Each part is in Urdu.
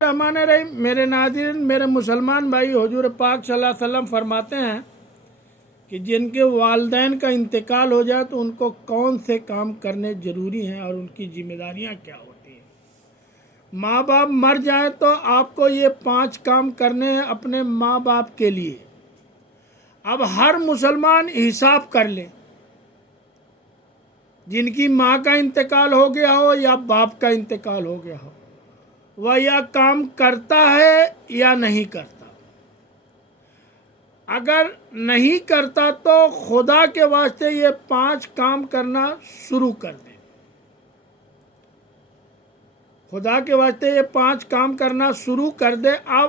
رحمان الرحیم میرے ناظرین، میرے مسلمان بھائی، حضور پاک صلی اللہ علیہ وسلم فرماتے ہیں کہ جن کے والدین کا انتقال ہو جائے تو ان کو کون سے کام کرنے ضروری ہیں اور ان کی ذمہ داریاں کیا ہوتی ہیں۔ ماں باپ مر جائیں تو آپ کو یہ 5 کام کرنے ہیں اپنے ماں باپ کے لیے۔ اب ہر مسلمان حساب کر لے، جن کی ماں کا انتقال ہو گیا ہو یا باپ کا انتقال ہو گیا ہو، وہ یہ کام کرتا ہے یا نہیں کرتا۔ اگر نہیں کرتا تو خدا کے واسطے یہ 5 کام کرنا شروع کر دے۔ خدا کے واسطے یہ 5 کام کرنا شروع کر دے۔ اب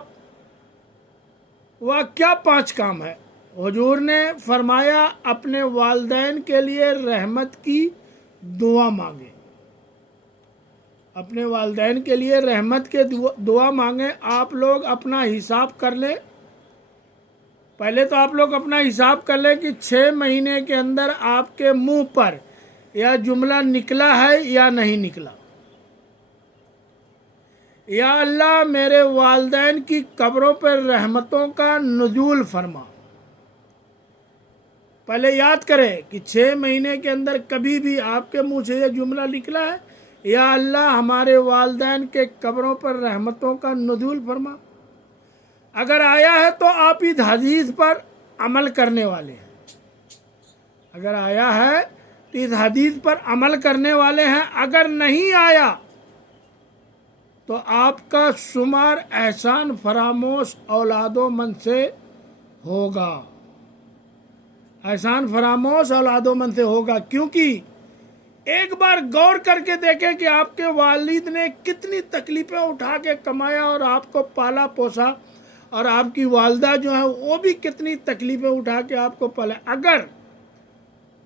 وہ کیا 5 کام ہے؟ حضور نے فرمایا اپنے والدین کے لیے رحمت کی دعا مانگے۔ اپنے والدین کے لیے رحمت کے دعا مانگیں۔ آپ لوگ اپنا حساب کر لیں۔ پہلے تو آپ لوگ اپنا حساب کر لیں کہ 6 مہینے کے اندر آپ کے منہ پر یہ جملہ نکلا ہے یا نہیں نکلا۔ یا اللہ میرے والدین کی قبروں پر رحمتوں کا نزول فرما۔ پہلے یاد کریں کہ 6 مہینے کے اندر کبھی بھی آپ کے منہ سے یہ جملہ نکلا ہے، یا اللہ ہمارے والدین کے قبروں پر رحمتوں کا نزول فرما۔ اگر آیا ہے تو آپ اس حدیث پر عمل کرنے والے ہیں۔ اگر آیا ہے تو اس حدیث پر عمل کرنے والے ہیں۔ اگر نہیں آیا تو آپ کا شمار احسان فراموش اولاد و من سے ہوگا۔ احسان فراموش اولاد و من سے ہوگا، کیونکہ ایک بار غور کر کے دیکھیں کہ آپ کے والد نے کتنی تکلیفیں اٹھا کے کمایا اور آپ کو پالا پوسا، اور آپ کی والدہ جو ہیں وہ بھی کتنی تکلیفیں اٹھا کے آپ کو پالا۔ اگر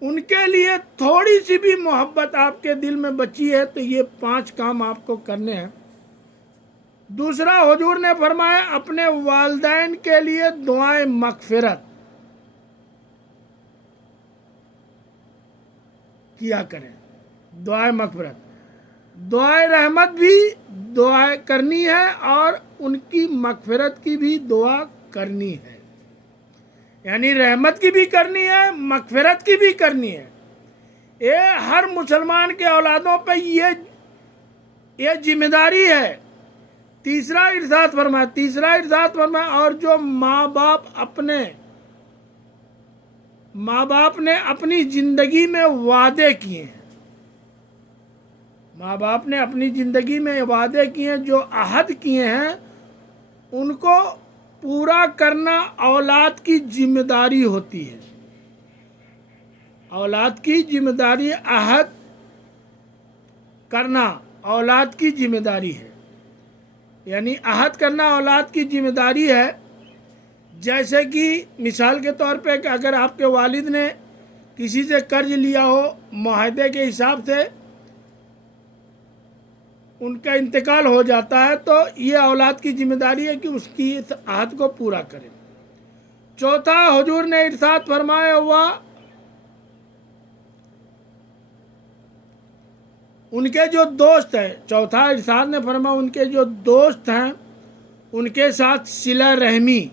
ان کے لیے تھوڑی سی بھی محبت آپ کے دل میں بچی ہے تو یہ 5 کام آپ کو کرنے ہیں۔ دوسرا، حضور نے فرمایا اپنے والدین کے لیے دعائیں مغفرت کیا کریں۔ دعائیں مغفرت، دعائیں رحمت بھی دعا کرنی ہے اور ان کی مغفرت کی بھی دعا کرنی ہے۔ یعنی رحمت کی بھی کرنی ہے، مغفرت کی بھی کرنی ہے۔ یہ ہر مسلمان کے اولادوں پہ یہ ذمہ داری ہے۔ تیسرا ارشاد فرمایا اور جو ماں باپ نے اپنی زندگی میں وعدے کیے ہیں، ماں باپ نے اپنی زندگی میں وعدے کیے ہیں، جو عہد کیے ہیں، ان کو پورا کرنا اولاد کی ذمہ داری ہوتی ہے۔ اولاد کی ذمہ داری، عہد کرنا اولاد کی ذمہ داری ہے۔ یعنی عہد کرنا اولاد کی ذمہ داری ہے۔ جیسے کہ مثال کے طور پہ کہ اگر آپ کے والد نے کسی سے قرض لیا ہو، معاہدے کے حساب سے ان کا انتقال ہو جاتا ہے، تو یہ اولاد کی ذمہ داری ہے کہ اس کی اس عہد کو پورا کرے۔ چوتھا، حضور نے ارشاد فرمایا ہوا ان کے جو دوست ہیں، چوتھا ارشاد نے فرمایا ان کے جو دوست ہیں ان کے ساتھ صلہ رحمی۔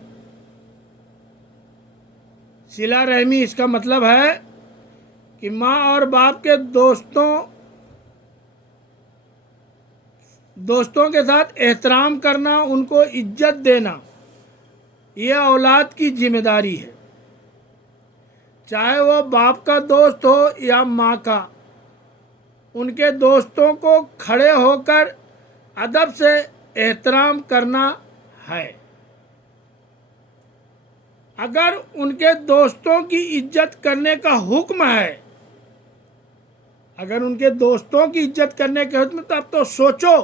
صلہ رحمی اس کا مطلب ہے کہ ماں اور باپ کے دوستوں کے ساتھ احترام کرنا، ان کو عزت دینا، یہ اولاد کی ذمہ داری ہے۔ چاہے وہ باپ کا دوست ہو یا ماں کا، ان کے دوستوں کو کھڑے ہو کر ادب سے احترام کرنا ہے۔ اگر ان کے دوستوں کی عزت کرنے کا حکم ہے، اگر ان کے دوستوں کی عزت کرنے کے حکم، تو اب تو سوچو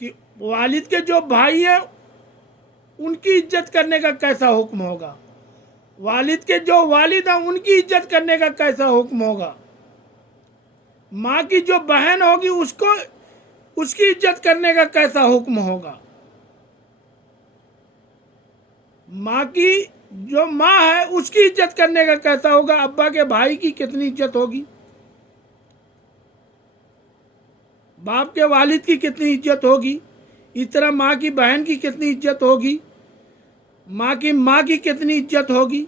کہ والد کے جو بھائی ہیں ان کی عزت کرنے کا کیسا حکم ہوگا، والد کے جو والد ہیں ان کی عزت کرنے کا کیسا حکم ہوگا، ماں کی جو بہن ہوگی اس کی عزت کرنے کا کیسا حکم ہوگا، ماں کی جو ماں ہے اس کی عزت کرنے کا کیسا ہوگا، ابا کے بھائی کی کتنی عزت ہوگی، باپ کے والد کی کتنی عزت ہوگی۔ اس طرح ماں کی بہن کی کتنی عزت ہوگی، ماں کی کتنی عزت ہوگی،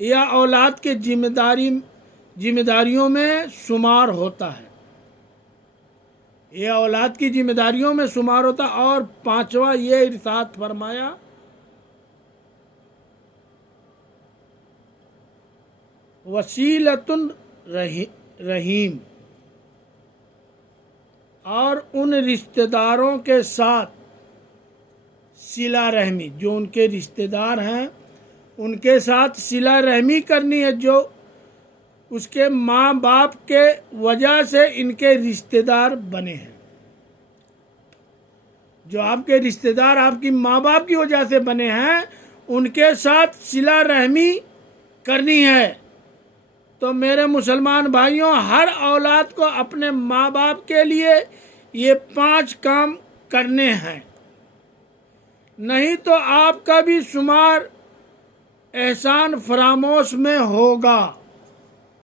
یا اولاد کے ذمہ داریوں میں شمار ہوتا ہے، یہ اولاد کی ذمہ داریوں میں شمار ہوتا ہے۔ اور پانچواں یہ ارشاد فرمایا وصیلۃ رحیم، اور ان رشتہ داروں کے ساتھ صلہ رحمی، جو ان کے رشتہ دار ہیں ان کے ساتھ صلہ رحمی کرنی ہے، جو اس کے ماں باپ کے وجہ سے ان کے رشتہ دار بنے ہیں، جو آپ کے رشتہ دار آپ کی ماں باپ کی وجہ سے بنے ہیں ان کے ساتھ صلہ رحمی کرنی ہے۔ تو میرے مسلمان بھائیوں، ہر اولاد کو اپنے ماں باپ کے لیے یہ 5 کام کرنے ہیں، نہیں تو آپ کا بھی شمار احسان فراموش میں ہوگا۔